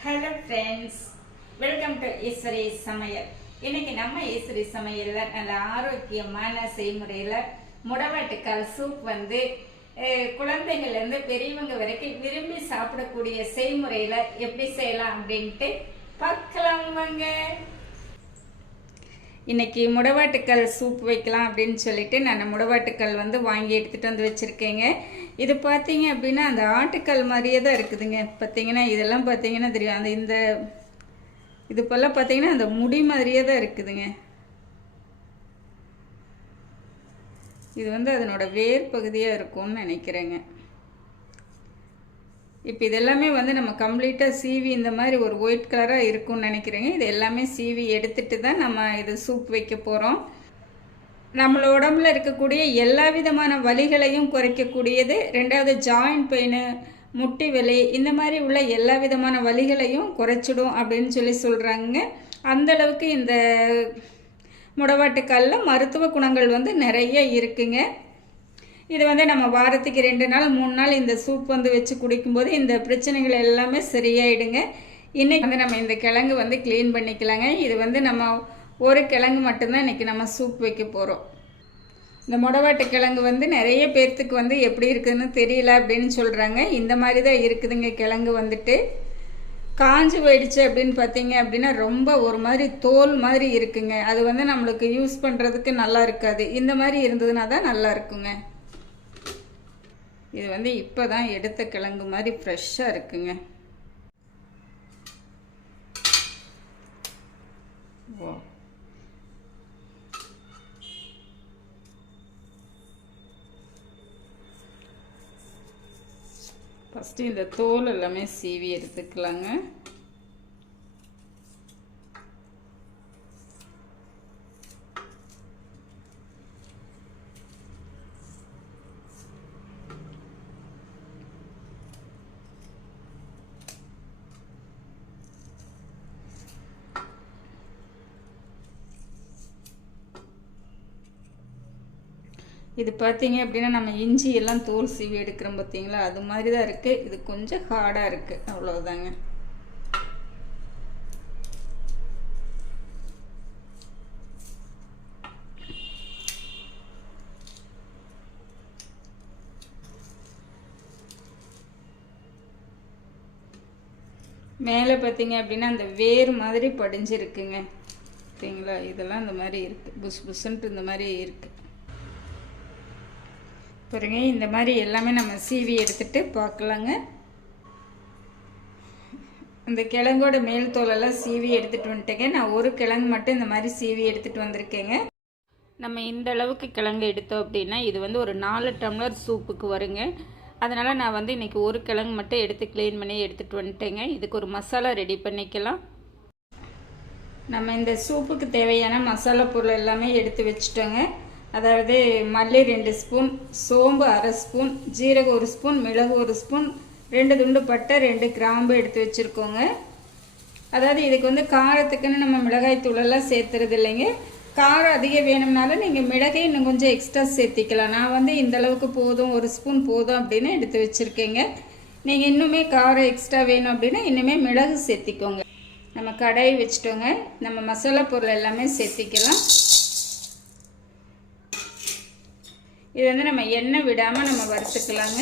Hello friends welcome to Eswari சமையல் இன்னைக்கு நம்ம ஈஸ்வரி சமையலில் நல்ல ஆரோக்கியமான செய்முறையில் முடவாட்டுக்கால் சூப் வந்து குழந்தைங்கள்லேருந்து பெரியவங்க வரைக்கும் விரும்பி சாப்பிடக்கூடிய செய்முறையில் எப்படி செய்யலாம் அப்படின்ட்டு பார்க்கலாம் வாங்க இன்றைக்கி முடவாட்டுக்கல் சூப் வைக்கலாம் அப்படின்னு சொல்லிட்டு நான் முடவாட்டுக்கல் வந்து வாங்கி எடுத்துகிட்டு வந்து வச்சுருக்கேங்க. இது பார்த்தீங்க அப்படின்னா அந்த ஆட்டுக்கல் மாதிரியே தான் இருக்குதுங்க. பார்த்தீங்கன்னா இதெல்லாம் பார்த்தீங்கன்னா தெரியும். அந்த இந்த இது போல் பார்த்தீங்கன்னா அந்த முடி மாதிரியே தான் இருக்குதுங்க. இது வந்து அதனோட வேர் பகுதியாக இருக்கும்னு நினைக்கிறேங்க. இப்போ இதெல்லாமே வந்து நம்ம கம்ப்ளீட்டாக சீவி இந்த மாதிரி ஒரு ஒயிட் கலராக இருக்கும்னு நினைக்கிறேங்க. இது எல்லாமே சீவி எடுத்துட்டு தான் நம்ம இது சூப் வைக்க போகிறோம் நம்மள உடம்புல இருக்கக்கூடிய எல்லா விதமான வலிகளையும் குறைக்கக்கூடியது. ரெண்டாவது ஜாயிண்ட் பெயின் முட்டி வலி இந்த மாதிரி உள்ள எல்லா விதமான வலிகளையும் குறைச்சிடும் அப்படின்னு சொல்லி சொல்கிறாங்க அந்தளவுக்கு இந்த முடவாட்டுக்கல்ல மருத்துவ குணங்கள் வந்து நிறைய இருக்குங்க. இது வந்து நம்ம வாரத்துக்கு ரெண்டு நாள் மூணு நாள் இந்த சூப் வந்து வச்சு குடிக்கும்போது இந்த பிரச்சனைகள் எல்லாமே சரியாயிடுங்க. இன்றைக்கி வந்து நம்ம இந்த கிழங்கு வந்து க்ளீன் பண்ணிக்கலாங்க. இது வந்து நம்ம ஒரு கிழங்கு மட்டும்தான் இன்றைக்கி நம்ம சூப் வைக்க போகிறோம் இந்த முடவாட்டு கிழங்கு வந்து நிறைய பேர்த்துக்கு வந்து எப்படி இருக்குதுன்னு தெரியல அப்படின்னு சொல்கிறாங்க இந்த மாதிரி தான் இருக்குதுங்க கிழங்கு வந்துட்டு. காஞ்சி போயிடுச்சு அப்படின்னு பார்த்தீங்க அப்படின்னா ரொம்ப ஒரு மாதிரி தோல் மாதிரி இருக்குங்க. அது வந்து நம்மளுக்கு யூஸ் பண்ணுறதுக்கு நல்லா இருக்காது. இந்த மாதிரி இருந்ததுன்னா தான் நல்லா இருக்குங்க. இது வந்து இப்போ தான் எடுத்த கிழங்கு மாதிரி ஃப்ரெஷ்ஷாக இருக்குங்க. ஓ ஃபஸ்ட்டு இந்த தோல் எல்லாமே சீவி எடுத்துக்கலாங்க. இது பார்த்தீங்க அப்படின்னா நம்ம இஞ்சி எல்லாம் தோல் சீவி எடுக்கிறோம் பார்த்தீங்களா அது மாதிரி தான் இருக்குது இது கொஞ்சம் ஹார்டாக இருக்குது அவ்வளோதாங்க மேலே பார்த்தீங்க அப்படின்னா அந்த வேர் மாதிரி படிஞ்சிருக்குங்க. சரிங்களா? இதெல்லாம் இந்த மாதிரி இருக்குது புஸ் புஸ்ன்ட்டு இந்த மாதிரி இருக்குது பாருங்க இந்த மாதிரி எல்லாமே நம்ம சீவி எடுத்துட்டு பார்க்கலாங்க. அந்த கிழங்கோட மேல் தோலெல்லாம் சீவி எடுத்துகிட்டு வந்துட்டேங்க. நான் ஒரு கிழங்கு மட்டும் இந்த மாதிரி சீவி எடுத்துகிட்டு வந்திருக்கேங்க. நம்ம இந்த அளவுக்கு கிழங்கு எடுத்தோம் அப்படின்னா இது வந்து ஒரு நாலு டம்ளர் சூப்புக்கு வருங்க. அதனால் நான் வந்து இன்றைக்கி ஒரு கிழங்கு மட்டும் எடுத்து க்ளீன் பண்ணி எடுத்துகிட்டு வந்துட்டேங்க. இதுக்கு ஒரு மசாலா ரெடி பண்ணிக்கலாம். நம்ம இந்த சூப்புக்கு தேவையான மசாலா பொருள் எல்லாமே எடுத்து வச்சுட்டோங்க. அதாவது மல்லி ரெண்டு ஸ்பூன் சோம்பு அரை ஸ்பூன் ஜீரகம் ஒரு ஸ்பூன் மிளகு ஒரு ஸ்பூன் ரெண்டு துண்டு பட்டை ரெண்டு கிராம்பு எடுத்து வச்சுருக்கோங்க. அதாவது இதுக்கு வந்து காரத்துக்குன்னு நம்ம மிளகாய் தூளெல்லாம் சேர்த்துறது இல்லைங்க. காரம் அதிகம் வேணும்னாலும் நீங்கள் மிளகை இன்னும் கொஞ்சம் எக்ஸ்ட்ரா சேர்த்திக்கலாம். நான் வந்து இந்த அளவுக்கு போதும் ஒரு ஸ்பூன் போதும் அப்படின்னு எடுத்து வச்சுருக்கேங்க. நீங்கள் இன்னுமே காரம் எக்ஸ்ட்ரா வேணும் அப்படின்னா இன்னுமே மிளகு சேர்த்திக்கோங்க. நம்ம கடாய் வச்சுட்டோங்க. நம்ம மசாலா பொருள் எல்லாமே சேர்த்திக்கலாம். இது வந்து நம்ம எண்ணெய் விடாமல் நம்ம வறுத்துக்கலாங்க.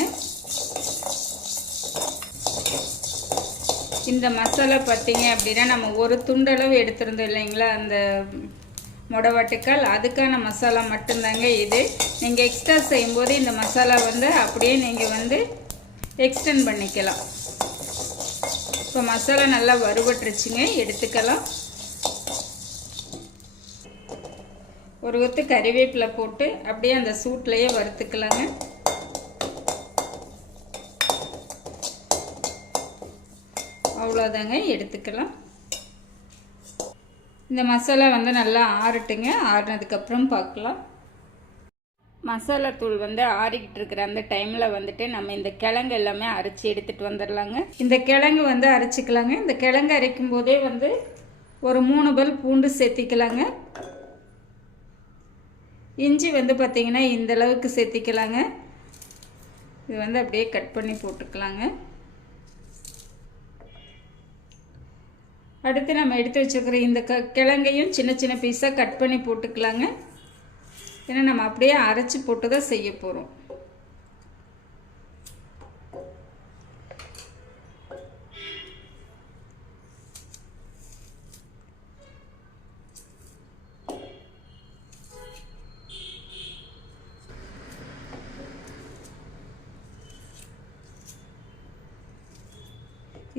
இந்த மசாலா பார்த்தீங்க அப்படின்னா நம்ம ஒரு துண்டளவு எடுத்திருந்தோம் இல்லைங்களா? அந்த முடவாட்டுக்கால். அதுக்கான மசாலா மட்டும்தாங்க இது. நீங்கள் எக்ஸ்ட்ரா செய்யும்போது இந்த மசாலா வந்து அப்படியே நீங்கள் வந்து எக்ஸ்டெண்ட் பண்ணிக்கலாம். இப்போ மசாலா நல்லா வறுபட்டுருச்சுங்க. எடுத்துக்கலாம். ஒரு ஒத்து கறிவேப்பிலை போட்டு அப்படியே அந்த சூட்லேயே வறுத்துக்கலாங்க. அவ்வளோதாங்க எடுத்துக்கலாம். இந்த மசாலா வந்து நல்லா ஆறட்டுங்க ஆறுனதுக்கப்புறம் பார்க்கலாம் மசாலா தூள் வந்து ஆறிக்கிட்டு இருக்கிற அந்த டைமில் வந்துட்டு நம்ம இந்த கிழங்கு எல்லாமே அரைச்சி எடுத்துகிட்டு வந்துடலாங்க இந்த கிழங்கு வந்து அரைச்சிக்கலாங்க. இந்த கிழங்கு அரைக்கும் போதே வந்து ஒரு மூணு பல் பூண்டு சேர்த்திக்கலாங்க. இஞ்சி வந்து பார்த்திங்கன்னா இந்த அளவுக்கு சேர்த்திக்கலாங்க. இது வந்து அப்படியே கட் பண்ணி போட்டுக்கலாங்க. அடுத்து நம்ம எடுத்து வச்சுருக்கிற இந்த க கிழங்கையும் சின்ன சின்ன பீஸாக கட் பண்ணி போட்டுக்கலாங்க. ஏன்னா நம்ம அப்படியே அரைச்சி போட்டு தான் செய்ய போகிறோம்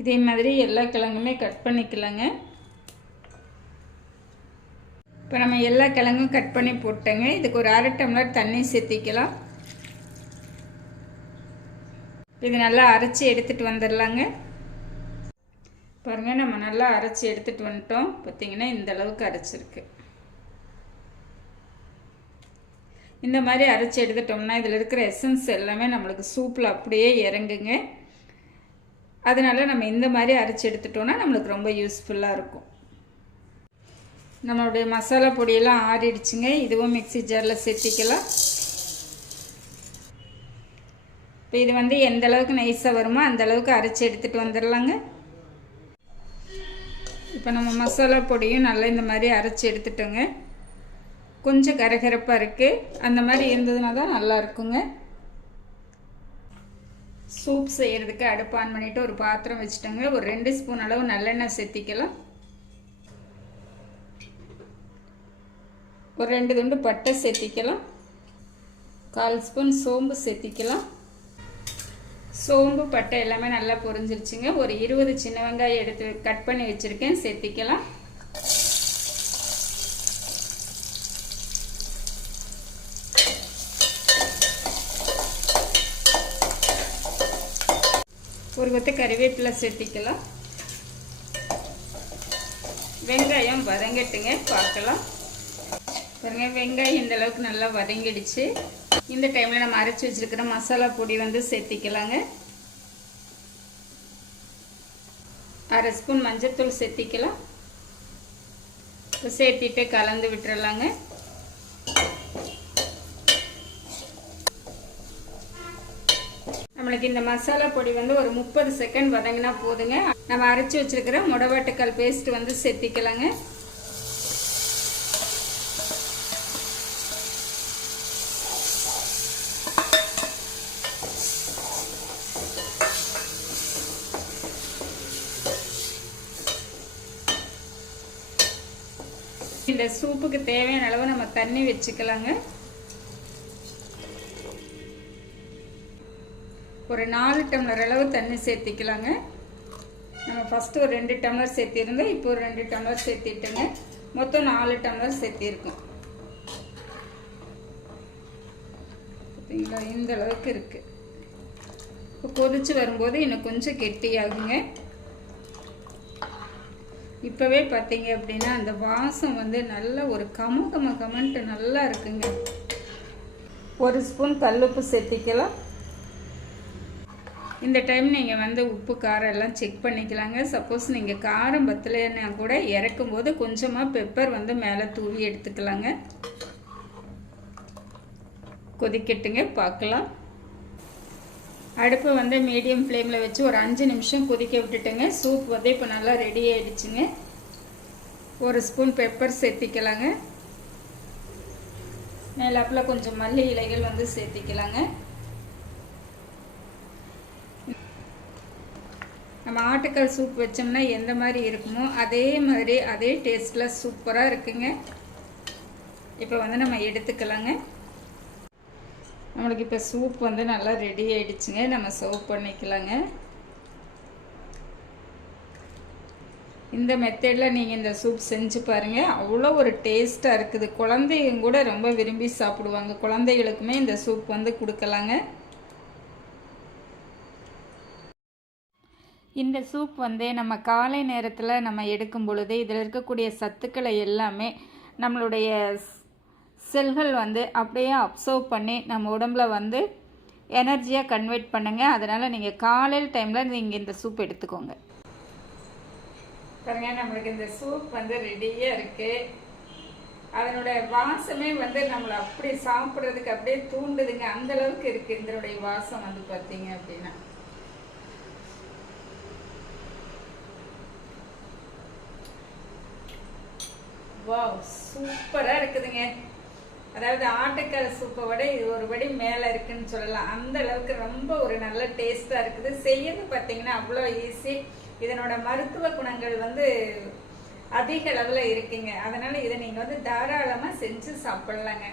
இதே மாதிரி எல்லா கிழங்குமே கட் பண்ணிக்கலாங்க. இப்போ நம்ம எல்லா கிழங்கும் கட் பண்ணி போட்டோங்க. இதுக்கு ஒரு அரை டம்ளர் தண்ணி சேர்த்திக்கலாம். இது நல்லா அரைச்சி எடுத்துகிட்டு வந்துடலாங்க பாருங்கள் நம்ம நல்லா அரைச்சி எடுத்துகிட்டு வந்துட்டோம். பார்த்திங்கன்னா இந்த அளவுக்கு அரைச்சிருக்கு. இந்த மாதிரி அரைச்சி எடுத்துட்டோம்னா இதில் இருக்கிற எசன்ஸ் எல்லாமே நம்மளுக்கு சூப்பில் அப்படியே இறங்குங்க. அதனால் நம்ம இந்த மாதிரி அரைச்சி எடுத்துட்டோன்னா நம்மளுக்கு ரொம்ப யூஸ்ஃபுல்லாக இருக்கும். நம்மளுடைய மசாலா பொடியெல்லாம் ஆறிடுச்சுங்க. இதுவும் மிக்சி ஜாரில் சேர்த்திக்கலாம். இப்போ இது வந்து எந்த அளவுக்கு நைஸாக வருமோ அந்த அளவுக்கு அரைச்சி எடுத்துகிட்டு வந்துடலாங்க. இப்போ நம்ம மசாலா பொடியும் நல்லா இந்த மாதிரி அரைச்சி எடுத்துட்டோங்க. கொஞ்சம் கரகரப்பாக இருக்குது அந்த மாதிரி இருந்ததுனா தான் நல்லா இருக்குங்க. சூப் செய்கிறதுக்கு அடுப்பு ஆன் பண்ணிவிட்டு ஒரு பாத்திரம் வச்சுட்டோங்க. ஒரு ரெண்டு ஸ்பூன் அளவு நல்லெண்ணெய் சேர்த்திக்கலாம். ஒரு ரெண்டு துண்டு பட்டை சேர்த்திக்கலாம். கால் ஸ்பூன் சோம்பு சேர்த்திக்கலாம். சோம்பு பட்டை எல்லாமே நல்லா பொரிஞ்சிருச்சுங்க. ஒரு இருபது சின்ன வெங்காயம் எடுத்து கட் பண்ணி வச்சுருக்கேன். சேர்த்திக்கலாம். ஒரு கொத்து கறிவேப்பிலை சேர்த்திக்கலாம் வெங்காயம் வதங்கட்டுங்க பார்க்கலாம். பாருங்க வெங்காயம் இந்த அளவுக்கு நல்லா வதங்கிடுச்சு. இந்த டைமில் நம்ம அரைச்சி வச்சுருக்கிற மசாலா பொடி வந்து சேர்த்திக்கலாங்க. அரை ஸ்பூன் மஞ்சத்தூள் சேர்த்திக்கலாம். சேர்த்திட்டு கலந்து விட்டுறலாங்க. நம்மளுக்கு இந்த மசாலா பொடி வந்து ஒரு முப்பது செகண்ட் வதங்கினா போதுங்க. நம்ம அரைச்சி வச்சிருக்கிற முடவாட்டுக்கால் பேஸ்ட் வந்து சேர்த்திக்கலாங்க இந்த சூப்புக்கு தேவையான அளவு நம்ம தண்ணி வச்சுக்கலாங்க. ஒரு நாலு டம்ளர் அளவு தண்ணி சேர்த்திக்கலாங்க. நம்ம ஃபஸ்ட்டு ஒரு ரெண்டு டம்ளர் சேர்த்திருந்தோம் இப்போ ஒரு ரெண்டு டம்ளர் சேர்த்திட்டுங்க. மொத்தம் நாலு டம்ளர் சேர்த்திருக்கோம். பார்த்தீங்களா இந்த அளவுக்கு இருக்குது இப்போ கொதிச்சு வரும்போது இன்னும் கொஞ்சம் கெட்டியாகுங்க. இப்போவே பார்த்தீங்க அப்படின்னா அந்த வாசம் வந்து நல்ல ஒரு கம கம கமன்ட்டு நல்லா இருக்குங்க. ஒரு ஸ்பூன் கல்லுப்பு சேர்த்திக்கலாம். இந்த டைம் நீங்கள் வந்து உப்பு காரம் எல்லாம் செக் பண்ணிக்கலாங்க. சப்போஸ் நீங்கள் காரம் பத்தலைன்னா கூட இறக்கும் போது கொஞ்சமாக பெப்பர் வந்து மேலே தூவி எடுத்துக்கலாங்க. கொதிக்கட்டுங்க பார்க்கலாம். அடுப்பை வந்து மீடியம் ஃப்ளேமில் வச்சு ஒரு அஞ்சு நிமிஷம் கொதிக்க விட்டுட்டுங்க. சூப் வந்து இப்போ நல்லா ரெடி ஆகிடுச்சுங்க ஒரு ஸ்பூன் பெப்பர் சேர்த்திக்கலாங்க. மேலாப்பில் கொஞ்சம் மல்லி இலைகள் வந்து சேர்த்திக்கலாங்க. நம்ம ஆட்டுக்கால் சூப் வச்சோம்னா எந்த மாதிரி இருக்குமோ அதே மாதிரி அதே டேஸ்ட்டில் சூப்பராக இருக்குங்க. இப்போ வந்து நம்ம எடுத்துக்கலாங்க. நம்மளுக்கு இப்போ சூப் வந்து நல்லா ரெடி ஆகிடுச்சுங்க நம்ம சர்வ் பண்ணிக்கலாங்க. இந்த மெத்தடில் நீங்கள் இந்த சூப் செஞ்சு பாருங்கள் அவ்வளோ ஒரு டேஸ்ட்டாக இருக்குது. குழந்தைங்க கூட ரொம்ப விரும்பி சாப்பிடுவாங்க. குழந்தைகளுக்குமே இந்த சூப் வந்து கொடுக்கலாங்க. இந்த சூப் வந்து நம்ம காலை நேரத்தில் நம்ம எடுக்கும் பொழுது இதில் இருக்கக்கூடிய சத்துக்களை எல்லாமே நம்மளுடைய செல்கள் வந்து அப்படியே அப்சர்வ் பண்ணி நம்ம உடம்புல வந்து எனர்ஜியாக கன்வெர்ட் பண்ணுங்கள் அதனால் நீங்கள் காலையில் டைமில் நீங்கள் இந்த சூப் எடுத்துக்கோங்க. பாருங்க நம்மளுக்கு இந்த சூப் வந்து ரெடியாக இருக்குது அதனுடைய வாசமே வந்து நம்மளை அப்படி சாப்பிட்றதுக்கு அப்படியே தூண்டுதுங்க. அந்த அளவுக்கு இருக்குது இதனுடைய வாசம் வந்து பார்த்தீங்க அப்படின்னா. வாவ் சூப்பராக இருக்குதுங்க. அதாவது ஆட்டுக்கால் சூப்பை விட இது ஒரு படி மேலே இருக்குன்னு சொல்லலாம். அந்த அளவுக்கு ரொம்ப ஒரு நல்ல டேஸ்ட்டாக இருக்குது. செய்யறது பார்த்தீங்கன்னா அவ்வளோ ஈஸி இதனோட மருத்துவ குணங்கள் வந்து அதிக அளவில் இருக்குங்க. அதனால இதை நீங்கள் வந்து தாராளமாக செஞ்சு சாப்பிட்லாங்க.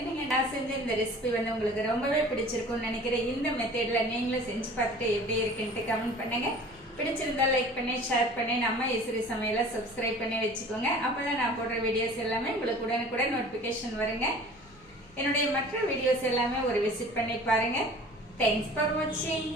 என்னங்க நான் செஞ்ச இந்த ரெசிபி வந்து உங்களுக்கு ரொம்பவே பிடிச்சிருக்கும்னு நினைக்கிறேன். இந்த மெத்தேடில் நீங்களும் செஞ்சு பார்த்துட்டு எப்படி இருக்குன்ட்டு கமெண்ட் பண்ணுங்கள் பிடிச்சிருந்தா லைக் பண்ணி ஷேர் பண்ணி நம்ம இசிறி சமையலை சப்ஸ்கிரைப் பண்ணி வச்சுக்கோங்க. அப்பதான் நான் போடுற வீடியோஸ் எல்லாமே உங்களுக்கு உடனுக்குடன் நோட்டிஃபிகேஷன் வருங்க. என்னுடைய மற்ற வீடியோஸ் எல்லாமே ஒரு விசிட் பண்ணி பாருங்க. தேங்க்ஸ் ஃபார் வாட்சிங்